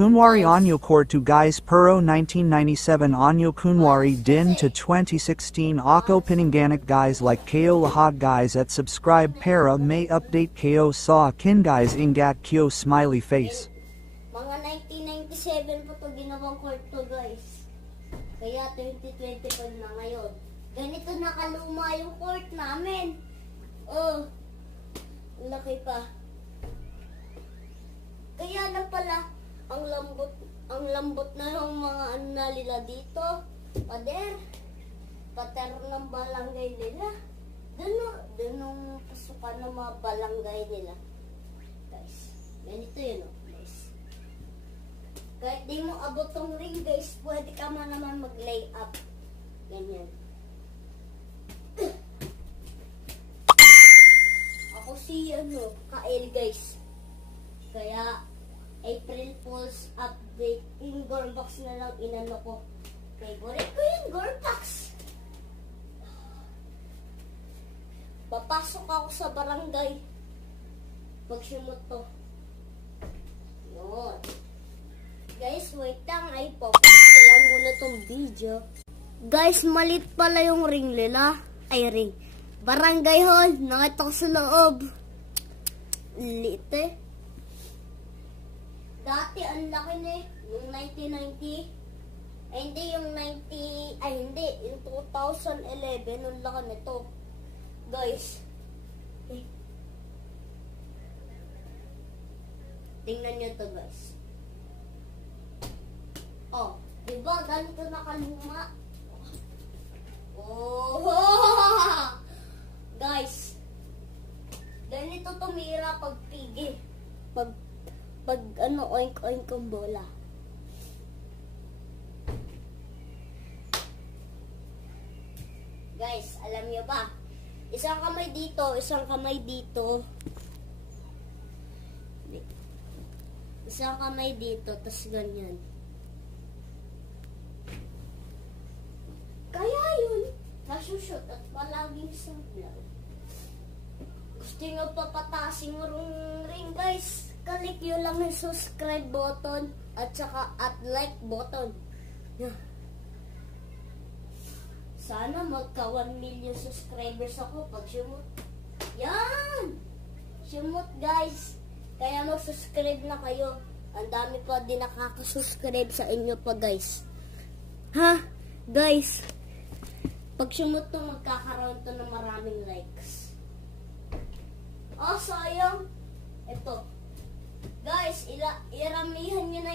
Kunwari Anyo Kortu Guys Puro 1997 Anyo Kunwari Din to 2016 Ako Pinanganak Guys like KO Lahad Guys at subscribe para may update KO saw kin guys ingat kyo smiley face. Mga 1997 po ito ginawang court to guys. Kaya 2025 na ngayon. Ganito nakaluma yung court namin. Oh, laki pa. Kaya na pala, ang lambot na yung mga ano nila dito. Pader ng balangay nila. Doon yung pasukan ng mga balangay nila. Guys, ganito yun oh, guys. Kahit di mo abot tong ring guys, pwede ka man naman mag-lay up. Ganyan. Ako si Kael guys. Kaya April Fool's update. Yung Gorbox na lang inano ko. Favorite ko yung Gorbox. Papasok ako sa barangay. Magsimot to. Yun. Guys, wait lang. Ay, focus ko lang muna tong video. Guys, malit pala yung ring nila. Ay, ring. Barangay hall. Nakita ko sa loob. Lit eh. Dati, ang laki na eh. Yung 1990. Ay, hindi yung 90. Ay, hindi. Yung 2011. Ang laki nito. Guys. Eh. Tingnan nyo to guys. Oh. Diba? Ganito nakaluma. Oh. Guys. Ganito tumira pag pigi. Pag oink-oink ang bola. Guys, alam nyo ba? Isang kamay dito, isang kamay dito. Isang kamay dito, tas ganyan. Kaya yun, nasushoot at palaging sablaw. Gusto nyo papatasin mo ring guys. Kalik nyo lang yung subscribe button at saka at like button. Yeah. Sana magka 1 million subscribers ako pag sumot. Yan! Sumot guys. Kaya mag-subscribe na kayo. Ang dami pa din nakaka-subscribe sa inyo pa guys. Ha? Guys. Pag sumot to magkakaroon to ng maraming likes. Oh, sayang. Ito. Guys, iramihan nyo na